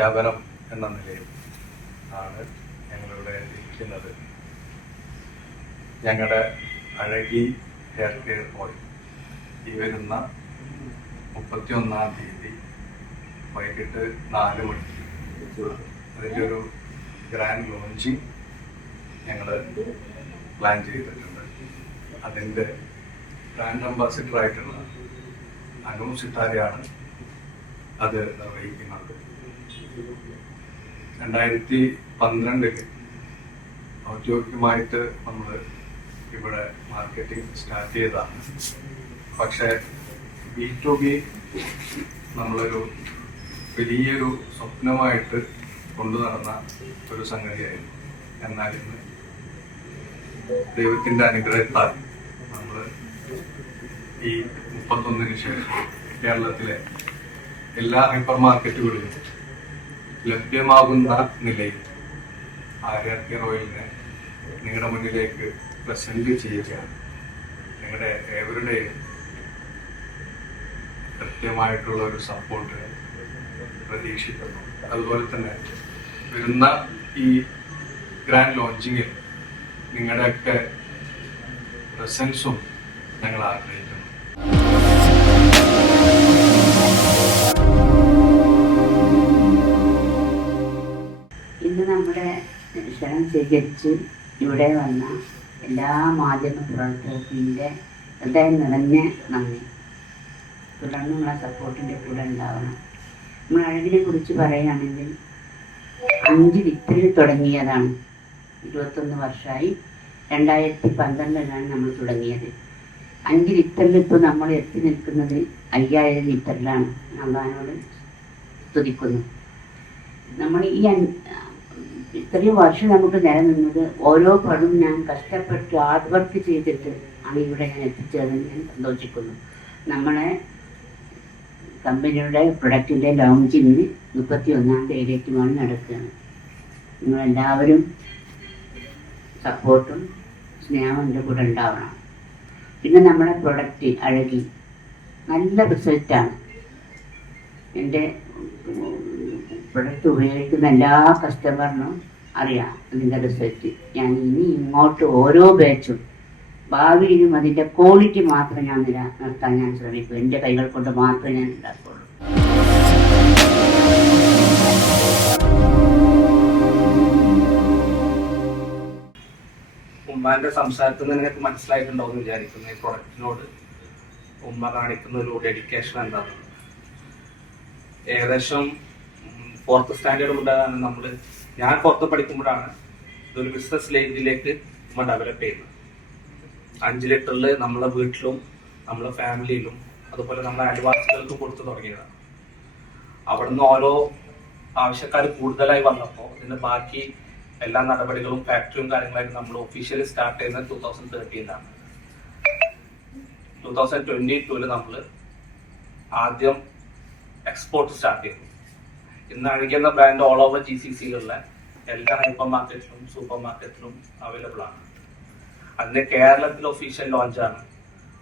പ്രഖ്യാപനം എന്ന നിലയിൽ ആണ് ഞങ്ങളിവിടെ ഇരിക്കുന്നത്. ഞങ്ങളുടെ അഴകി ഹെയർ കെയർ ഓയിൽ ഈ വരുന്ന 31-ാം തീയതി വൈകിട്ട് 4 മണിക്ക് അതിൻ്റെ ഒരു ഗ്രാൻഡ് ലോഞ്ചിങ് ഞങ്ങൾ പ്ലാൻ ചെയ്തിട്ടുണ്ട്. അതിൻ്റെ ബ്രാൻഡ് അംബാസിഡർ ആയിട്ടുള്ള അനു സിത്താരയാണ് അത് നിർവഹിക്കുന്നത്. 2012 ഔദ്യോഗികമായിട്ട് നമ്മൾ ഇവിടെ മാർക്കറ്റിംഗ് സ്റ്റാർട്ട് ചെയ്തതാണ്. പക്ഷേ B2B നമ്മളൊരു വലിയൊരു സ്വപ്നമായിട്ട് കൊണ്ടു നടന്ന ഒരു സംഗതിയായിരുന്നു. എന്നാൽ ഇന്ന് ദൈവത്തിൻ്റെ അനുഗ്രഹത്താൽ നമ്മൾ ഈ 31-ന് ശേഷം കേരളത്തിലെ എല്ലാ ഹൈപ്പർ മാർക്കറ്റുകളിലും ലഭ്യമാകുന്ന നിലയിൽ ഹെയർ കെയർ ഓയിലിനെ നിങ്ങളുടെ മുന്നിലേക്ക് പ്രസന്റ് ചെയ്യുകയാണ്. നിങ്ങളുടെ ഏവരുടെയും കൃത്യമായിട്ടുള്ള ഒരു സപ്പോർട്ട് പ്രതീക്ഷിക്കുന്നു. അതുപോലെ തന്നെ വരുന്ന ഈ ഗ്രാൻഡ് ലോഞ്ചിങ്ങിൽ നിങ്ങളുടെയൊക്കെ പ്രസൻസും ഞങ്ങൾ ആഗ്രഹിക്കുന്നു. ഇന്ന് നമ്മുടെ ക്ഷണം സ്വീകരിച്ച് ഇവിടെ വന്ന എല്ലാ മാധ്യമ പ്രവർത്തകരുടെ ഹൃദയം നിറഞ്ഞ നന്ദി. തുടർന്നുള്ള സപ്പോർട്ടിൻ്റെ കൂടെ ഉണ്ടാവണം. നമ്മൾ അഴകിനെ കുറിച്ച് പറയുകയാണെങ്കിൽ 5 ലിറ്ററിൽ തുടങ്ങിയതാണ്. 21 വർഷമായി. 2012-ലാണ് നമ്മൾ തുടങ്ങിയത്. 5 ലിറ്ററിൽ ഇപ്പോൾ നമ്മൾ എത്തി നിൽക്കുന്നത് 5000 ലിറ്ററിലാണ്. അള്ളാഹിനോട് സ്തുതിക്കുന്നു. നമ്മൾ ഈ ഇത്രയും വർഷം നമുക്ക് നിലനിന്നത് ഓരോ പണവും ഞാൻ കഷ്ടപ്പെട്ട് ഹാർഡ് വർക്ക് ചെയ്തിട്ട് ആണ് ഇവിടെ ഞാൻ എത്തിച്ചതെന്ന് ഞാൻ സന്തോഷിക്കുന്നു. നമ്മളെ കമ്പനിയുടെ പ്രൊഡക്റ്റിൻ്റെ ലോഞ്ചിങ് 31-ാം തീയതിയിലേക്കുമാണ് നടക്കുകയാണ്. നിങ്ങളെല്ലാവരും സപ്പോർട്ടും സ്നേഹവും എൻ്റെ കൂടെ ഉണ്ടാവണം. പിന്നെ നമ്മുടെ പ്രൊഡക്റ്റ് അഴകി നല്ല റിസൾട്ടാണ്. എൻ്റെ പ്രൊഡക്റ്റ് ഉപയോഗിക്കുന്ന എല്ലാ കസ്റ്റമറിനും അറിയാം അതിൻ്റെ റിസൾട്ട്. ഞാൻ ഇനി ഇങ്ങോട്ട് ഓരോ ബാച്ചും ഭാവിയിലും അതിൻ്റെ ക്വാളിറ്റി മാത്രം ഞാൻ നിർത്താൻ ഞാൻ ശ്രമിക്കും. എൻ്റെ കൈകൾ കൊണ്ട് മാത്രമേ ഞാൻ ഉണ്ടാക്കുള്ളൂ. ഉമ്മാന്റെ സംസാരത്തിൽ നിന്ന് എനിക്ക് മനസ്സിലായിട്ടുണ്ടാവും എന്ന് വിചാരിക്കുന്നു. ഈ പ്രൊഡക്റ്റിനോട് ഉമ്മ കാണിക്കുന്ന ഒരു ഡെഡിക്കേഷൻ എന്താണ്. ഏകദേശം 4th സ്റ്റാൻഡേർഡ് മുതലാണ് ഞാൻ 4th പഠിക്കുമ്പോഴാണ് ഇതൊരു ബിസിനസ് ലേഞ്ചിലേക്ക് ഉമ്മ ഡെവലപ്പ് ചെയ്യുന്നത്. 5 ലിറ്ററിൽ നമ്മളെ വീട്ടിലും നമ്മളെ ഫാമിലിയിലും അതുപോലെ നമ്മളെ അയൽവാസികൾക്കും കൊടുത്തു തുടങ്ങിയതാണ്. അവിടുന്ന് ഓരോ ആവശ്യക്കാർ കൂടുതലായി വന്നപ്പോൾ ഇതിന്റെ ബാക്കി എല്ലാ നടപടികളും ഫാക്ടറിയും കാര്യങ്ങളായിട്ട് നമ്മൾ ഒഫീഷ്യലി സ്റ്റാർട്ട് ചെയ്യുന്നത് 2013-ലാണ്. 2022 നമ്മൾ ആദ്യം എക്സ്പോർട്ട് സ്റ്റാർട്ട് ചെയ്തു. ഇന്ന് അഴകിയെന്ന ബ്രാൻഡ് ഓൾ ഓവർ GCC-കളിലെ എല്ലാ ഹൈപ്പർ മാർക്കറ്റിലും സൂപ്പർ മാർക്കറ്റിലും അവൈലബിൾ ആണ്. അതിന്റെ കേരളത്തിൽ ഒഫീഷ്യൽ ലോഞ്ചാണ്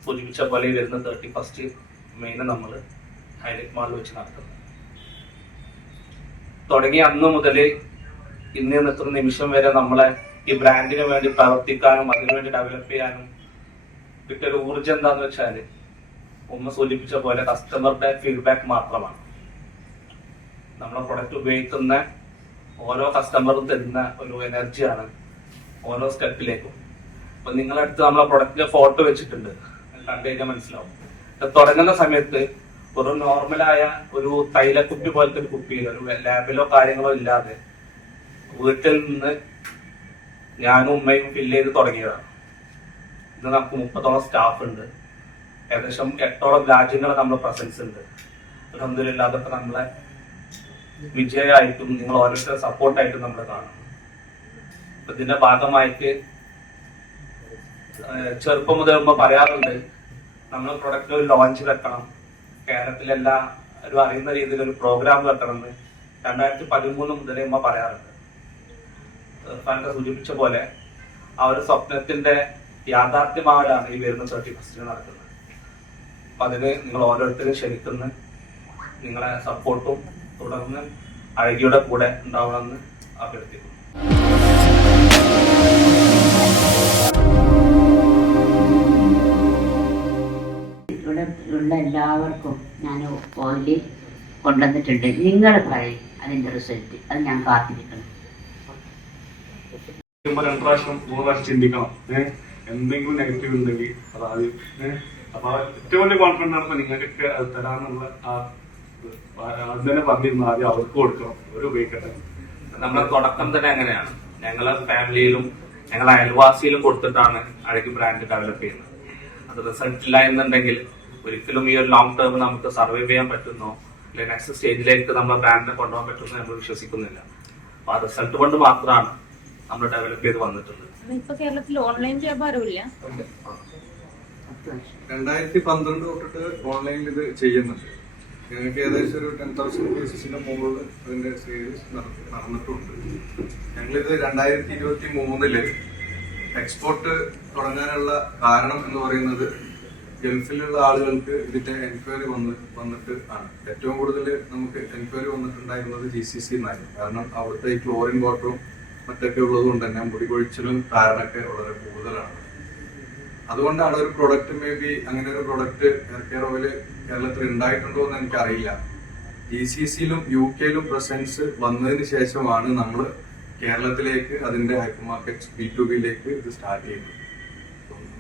സൂചിപ്പിച്ച പോലെ വരുന്ന 31st മെയിന് നമ്മൾ ഹൈലൈറ്റ് മാളിൽ വെച്ച് നടത്തുന്നത്. തുടങ്ങിയ അന്ന് മുതൽ ഇന്ന് എത്തുന്ന നിമിഷം വരെ നമ്മളെ ഈ ബ്രാൻഡിന് വേണ്ടി പ്രവർത്തിക്കാനും അതിനുവേണ്ടി ഡെവലപ്പ് ചെയ്യാനും കിട്ടിയൊരു ഊർജ്ജം എന്താന്ന് വെച്ചാല് ഉമ്മ സൂചിപ്പിച്ച പോലെ കസ്റ്റമറുടെ ഫീഡ്ബാക്ക് മാത്രമാണ്. നമ്മളെ പ്രൊഡക്റ്റ് ഉപയോഗിക്കുന്ന ഓരോ കസ്റ്റമറും തരുന്ന ഒരു എനർജിയാണ് ഓരോ സ്റ്റെപ്പിലേക്കും. അപ്പൊ നിങ്ങളടുത്ത് നമ്മളെ പ്രൊഡക്റ്റിന്റെ ഫോട്ടോ വെച്ചിട്ടുണ്ട്, കണ്ടു കഴിഞ്ഞാൽ മനസ്സിലാവും. തുടങ്ങുന്ന സമയത്ത് ഒരു നോർമലായ ഒരു തൈലക്കുപ്പി പോലത്തെ ഒരു കുപ്പിയിൽ ഒരു ലാബിലോ കാര്യങ്ങളോ ഇല്ലാതെ വീട്ടിൽ നിന്ന് ഞാനും ഉമ്മയും ഫില്ല് ചെയ്ത് തുടങ്ങിയതാണ്. ഇന്ന് നമുക്ക് 30ഓളം സ്റ്റാഫ് ഉണ്ട്. ഏകദേശം 8ഓളം രാജ്യങ്ങൾ നമ്മുടെ പ്രസൻസ് ഉണ്ട്. അൽഹംദുലില്ലാ അതൊക്കെ നമ്മളെ വിജയമായിട്ടും നിങ്ങൾ ഓരോരുത്തരുടെ സപ്പോർട്ടായിട്ടും നമ്മൾ കാണും. ഇതിന്റെ ഭാഗമായിട്ട് ചെറുപ്പം മുതൽ ഉമ്മ പറയാറുണ്ട്, നമ്മൾ പ്രൊഡക്റ്റ് ഒരു ലോഞ്ച് വെക്കണം, കേരളത്തിലെല്ലാ ഒരു അറിയുന്ന രീതിയിൽ ഒരു പ്രോഗ്രാം വെക്കണം എന്ന് 2013 മുതലേ ഉമ്മ പറയാറുണ്ട്. ഇർഫാനൊക്കെ സൂചിപ്പിച്ച പോലെ ആ ഒരു സ്വപ്നത്തിന്റെ യാഥാർത്ഥ്യമാവലാണ് ഈ വരുന്ന 31st നടക്കുന്നത്. അപ്പൊ അതിന് നിങ്ങൾ ഓരോരുത്തരും ക്ഷണിക്കുന്ന നിങ്ങളെ സപ്പോർട്ടും തുടർന്ന് അഴകിയുടെ കൂടെ ഉണ്ടാവണമെന്ന് അഭ്യർത്ഥിക്കുന്നു. ഇവിടെ ഉള്ള എല്ലാവർക്കും ഞാൻ ഓയില് കൊണ്ടുവന്നിട്ടുണ്ട്. നിങ്ങൾ പറയും അതിൻ്റെ റിസൾട്ട്, അത് ഞാൻ കാത്തിരിക്കണം. 2 പ്രാവശ്യം 3 പ്രാവശ്യം ചിന്തിക്കണം. എന്തെങ്കിലും നെഗറ്റീവ് ഉണ്ടെങ്കിൽ അതാദ്യം അപ്പൊ ഏറ്റവും വലിയ കോൺഫിഡൻസ് ആകുമ്പോൾ നിങ്ങൾക്കൊക്കെ അത് തരാനുള്ള അത് തന്നെ പറഞ്ഞിരുന്നു. ആദ്യം അവർക്ക് കൊടുക്കണം, അവർ ഉപയോഗിക്കട്ടെ. നമ്മുടെ തുടക്കം തന്നെ അങ്ങനെയാണ്. ഞങ്ങളെ ഫാമിലിയിലും ഞങ്ങളെ അയൽവാസിയിലും കൊടുത്തിട്ടാണ് അഴകി ബ്രാൻഡ് ഡെവലപ്പ് ചെയ്യുന്നത്. അത് റിസൾട്ട് ഇല്ല എന്നുണ്ടെങ്കിൽ ഒരിക്കലും ഈ ഒരു ലോങ് ടേം നമുക്ക് സർവൈവ് ചെയ്യാൻ പറ്റുന്നോ അല്ലെങ്കിൽ നെക്സ്റ്റ് സ്റ്റേജിലേക്ക് നമ്മുടെ ബ്രാൻഡിനെ കൊണ്ടുപോകാൻ പറ്റുമെന്ന് നമ്മൾ വിശ്വസിക്കുന്നില്ല. അപ്പൊ ആ റിസൾട്ട് കൊണ്ട് മാത്രമാണ് നമ്മൾ ഡെവലപ്പ് ചെയ്ത് വന്നിട്ടുള്ളത്. ഇപ്പൊ കേരളത്തിൽ ഓൺലൈൻ വ്യാപാരമില്ല. 2012 തൊട്ടിട്ട് ഓൺലൈനിൽ ഇത് ചെയ്യുന്നുണ്ട്. ഞങ്ങൾക്ക് ഏകദേശം ഒരു 10,000 പീസസിന്റെ മുകളിൽ അതിന്റെ സെയിൽസ് നടന്നിട്ടുണ്ട്. ഞങ്ങളിത് 2023 എക്സ്പോർട്ട് തുടങ്ങാനുള്ള കാരണം എന്ന് പറയുന്നത് ഗൾഫിലുള്ള ആളുകൾക്ക് ഇതിന്റെ എൻക്വയറി വന്നിട്ട് ആണ്. ഏറ്റവും കൂടുതൽ നമുക്ക് എൻക്വയറി വന്നിട്ടുണ്ടായിരുന്നത് GCC എന്നായിരുന്നു. കാരണം അവിടുത്തെ ഈ ക്ലോറിൻ വാട്ടറും മറ്റൊക്കെ ഉള്ളത് കൊണ്ട് തന്നെ മുടി കൊഴിച്ചിലും താരനൊക്കെ വളരെ കൂടുതലാണ്. അതുകൊണ്ടാണ് ഒരു പ്രൊഡക്റ്റ് മേ ബി അങ്ങനെ ഒരു പ്രൊഡക്റ്റ് ഹെയർ കെയർ ഓയില് കേരളത്തിൽ ഉണ്ടായിട്ടുണ്ടോ എന്ന് എനിക്കറിയില്ല. GCCയിലും UK പ്രസൻസ് വന്നതിന് ശേഷമാണ് നമ്മൾ കേരളത്തിലേക്ക് അതിന്റെ ഹൈപ്പർ മാർക്കറ്റ് B2B ഇത് സ്റ്റാർട്ട് ചെയ്തത്.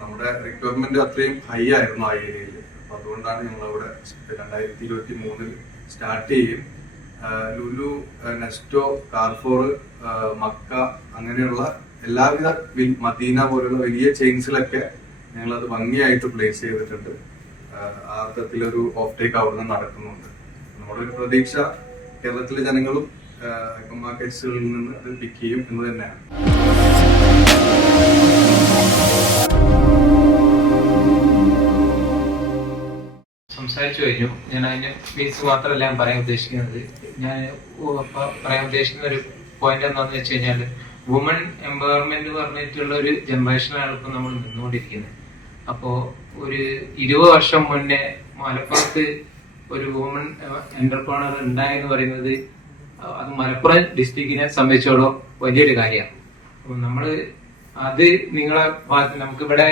നമ്മുടെ റിക്വയർമെന്റ് അത്രയും ഹൈ ആയിരുന്നു ആ ഏരിയയിൽ. അപ്പൊ അതുകൊണ്ടാണ് ഞങ്ങളവിടെ 2023 സ്റ്റാർട്ട് ചെയ്യും. ലുലു, നെസ്റ്റോ, കാർഫോർ, മക്ക അങ്ങനെയുള്ള എല്ലാവിധ മദീന പോലുള്ള വലിയ ചെയിൻസിലൊക്കെ ഞങ്ങളത് ഭംഗിയായിട്ട് പ്ലേസ് ചെയ്തിട്ടുണ്ട്. ആ അർത്ഥത്തിലൊരു ഓഫ് ടേക്ക് അവിടെ നിന്ന് നടക്കുന്നുണ്ട്. നമ്മുടെ ഒരു പ്രതീക്ഷ കേരളത്തിലെ ജനങ്ങളും ഹൈപ്പർ മാർക്കറ്റ്സുകളിൽ നിന്ന് അത് പിക്ക് ചെയ്യും എന്ന് തന്നെയാണ്. സംസാരിച്ചു കഴിഞ്ഞു. ഞാൻ അതിന്റെ ബേസ് മാത്രമല്ല ഞാൻ പറയാൻ ഉദ്ദേശിക്കുന്നത്. ഞാൻ പറയാൻ ഉദ്ദേശിക്കുന്ന ഒരു പോയിന്റ് എന്താണെന്ന് വെച്ച് കഴിഞ്ഞാൽ വുമൺ എംപവർമെന്റ് പറഞ്ഞിട്ടുള്ള ഒരു ജനറേഷനാണ് ഇപ്പം നമ്മൾ നിന്നുകൊണ്ടിരിക്കുന്നത്. അപ്പോൾ ഒരു 20 വർഷം മുന്നേ മലപ്പുറത്ത് ഒരു വുമൺ എന്റർപ്രണർ ഉണ്ടായെന്ന് പറയുന്നത് അത് മലപ്പുറം ഡിസ്ട്രിക്റ്റിനെ സംബന്ധിച്ചോളം വലിയൊരു കാര്യമാണ്. അപ്പം നമ്മള് അത് നിങ്ങളെ നമുക്കിവിടെ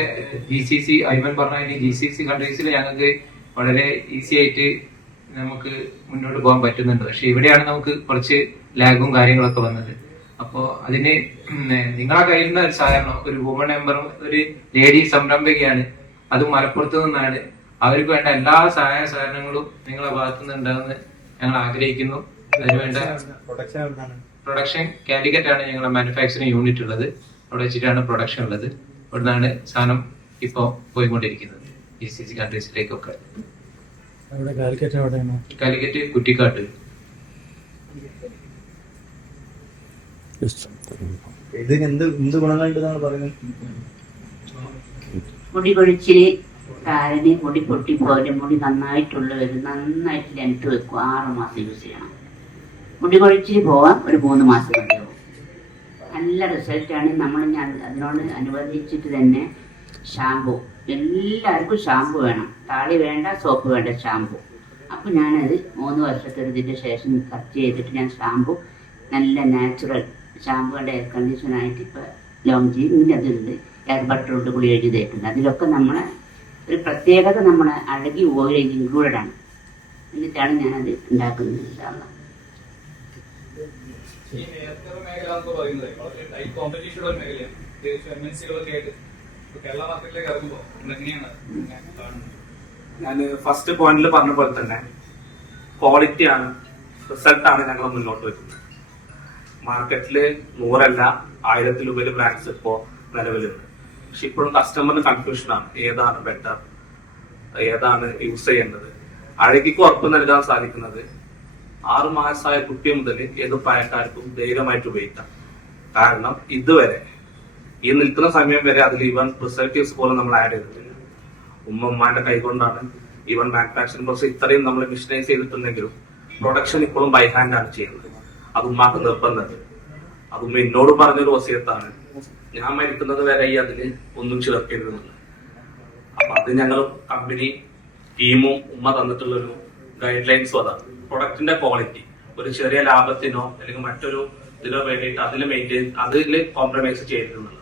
GCC ഐമൻ പറഞ്ഞ GCC കൺട്രീസിൽ ഞങ്ങൾക്ക് വളരെ ഈസി ആയിട്ട് നമുക്ക് മുന്നോട്ട് പോകാൻ പറ്റുന്നുണ്ട്. പക്ഷെ ഇവിടെയാണ് നമുക്ക് കുറച്ച് ലാഗും കാര്യങ്ങളൊക്കെ വന്നത്. അപ്പോൾ അതിന് നിങ്ങളെ കയ്യിൽ നിന്ന് ഒരു സഹകരണം, ഒരു വുമൺ മെമ്പറും ഒരു ലേഡി സംരംഭകയാണ്, അത് മലപ്പുറത്ത് നിന്നാണ്. അവർക്ക് വേണ്ട എല്ലാ സഹായ സഹകരണങ്ങളും നിങ്ങളെ ഭാഗത്തു നിന്ന് ഉണ്ടാകുമെന്ന് ഞങ്ങൾ ആഗ്രഹിക്കുന്നു. അതിനുവേണ്ട പ്രൊഡക്ഷൻ കാലിക്കറ്റ് ആണ് ഞങ്ങളുടെ മാനുഫാക്ചറിങ് യൂണിറ്റ് ഉള്ളത്. അവിടെ വെച്ചിട്ടാണ് പ്രൊഡക്ഷൻ ഉള്ളത്. അവിടെ നിന്നാണ് സാധനം ഇപ്പോൾ പോയിക്കൊണ്ടിരിക്കുന്നത് GCC കൺട്രീസിലേക്കൊക്കെ. കാലിക്കറ്റ് കുറ്റിക്കാട്ട്. മുടി കൊഴിച്ചില്, താരന്, മുടി പൊട്ടിപ്പോലെ, മുടി നന്നായിട്ടുള്ളവർ നന്നായിട്ട് ലെങ്ത് വെക്കും. 6 മാസം യൂസ് ചെയ്യണം. മുടി കൊഴിച്ചില് പോവാൻ ഒരു 3 മാസം മതിയാവും. നല്ല റിസൾട്ടാണ്. നമ്മൾ അതിനോട് അനുബന്ധിച്ചിട്ട് തന്നെ ഷാമ്പു, എല്ലാവർക്കും ഷാമ്പു വേണം. താളി വേണ്ട, സോപ്പ് വേണ്ട, ഷാമ്പു. അപ്പോൾ ഞാനത് 3 വർഷത്തെ ഇതിൻ്റെ ശേഷം സെർച്ച് ചെയ്തിട്ട് ഞാൻ ഷാമ്പു നല്ല നാച്ചുറൽ ഷാമ്പുകളുടെ എയർ കണ്ടീഷനായിട്ട് ഇപ്പോൾ ലോഞ്ച് ചെയ്ത് അതുണ്ട്, എയർ ബട്ടറുണ്ട്, ഗുളി എഴുതി തേക്കുന്നത്. അതിലൊക്കെ നമ്മളെ ഒരു പ്രത്യേകത നമ്മളെ അഴകി ഓയിൽ ഇൻക്ലൂഡഡ് ആണ്. എന്നിട്ടാണ് ഞാനത് ഉണ്ടാക്കുന്നത്. ഞാൻ ഫസ്റ്റ് പോയിന്റിൽ പറഞ്ഞ പോലെ തന്നെ ക്വാളിറ്റിയാണ്, റിസൾട്ടാണ് ഞങ്ങൾ മുന്നോട്ട് വെക്കുന്നത്. മാർക്കറ്റില് 100 അല്ല 1000-ലുപരി ബ്രാൻഡ്സ് ഇപ്പോ നിലവിലുണ്ട്. പക്ഷെ ഇപ്പോഴും കസ്റ്റമറിന് കൺഫ്യൂഷനാണ്, ഏതാണ് ബെറ്റർ, ഏതാണ് യൂസ് ചെയ്യേണ്ടത്. അഴകിക്ക് ഉറപ്പ് നൽകാൻ സാധിക്കുന്നത് 6 മാസമായ കുട്ടി മുതൽ ഏത് പ്രായക്കാർക്കും ധൈര്യമായിട്ട് ഉപയോഗിക്കാം. കാരണം ഇതുവരെ ഈ നിൽക്കുന്ന സമയം വരെ അതിൽ ഈവൻ പ്രിസർവേറ്റീവ്സ് പോലും നമ്മൾ ആഡ് ചെയ്തിട്ടില്ല. ഉമ്മമാന്റെ കൈകൊണ്ടാണ് ഈവൻ മാനുഫാക്ചറിംഗ് പ്രോസസ് ഇത്രയും നമ്മൾ മിഷനൈസ് ചെയ്തിട്ടുണ്ടെങ്കിലും പ്രൊഡക്ഷൻ ഇപ്പോഴും ബൈ ഹാൻഡ് ആണ് ചെയ്യുന്നത്. അത് ഉമ്മാക്ക് നിർബന്ധം. അത് ഉമ്മ എന്നോട് പറഞ്ഞൊരു വസിയത്താണ്, ഞാൻ മരിക്കുന്നത് വരെ ഈ അതിന് ഒന്നും ചേർക്കരുതെന്നുള്ളത്. അപ്പൊ അത് ഞങ്ങൾ കമ്പനി ടീമും ഉമ്മ തന്നിട്ടുള്ളൊരു ഗൈഡ് ലൈൻസും അതാണ്. പ്രൊഡക്റ്റിന്റെ ക്വാളിറ്റി ഒരു ചെറിയ ലാഭത്തിനോ അല്ലെങ്കിൽ മറ്റൊരു ഇതിനോ വേണ്ടിയിട്ട് അതിൽ കോംപ്രമൈസ് ചെയ്തിരുന്നത്.